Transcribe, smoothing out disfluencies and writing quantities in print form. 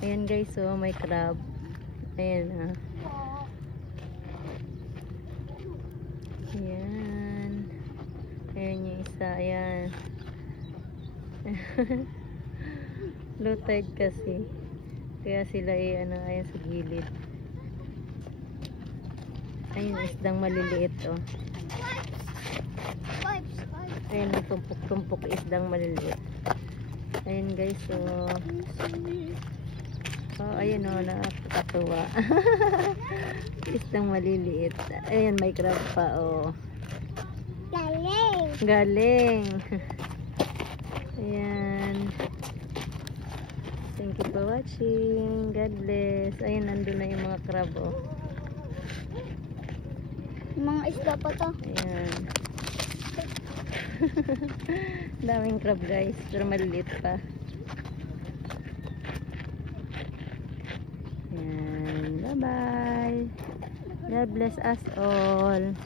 Ayan guys, so may crab. Ayan ah. Ayan. Ayan yung isa. Ayan. Low tide kasi. Kaya sila ano, ayan sa gilid. Ayun, isdang maliliit oh. Ayan, tumpok-tumpok isdang maliliit. Ayan guys, so ayan o, nakakatuwa. Isdang maliliit. Ayan, may crab pa o. Galing. Ayan. Thank you for watching. God bless. Ayan, nandun na yung mga crab o. Mga isda pa to. Ayan. Daming crab guys, pero maliliit pa. Ayan, bye bye. God bless us all.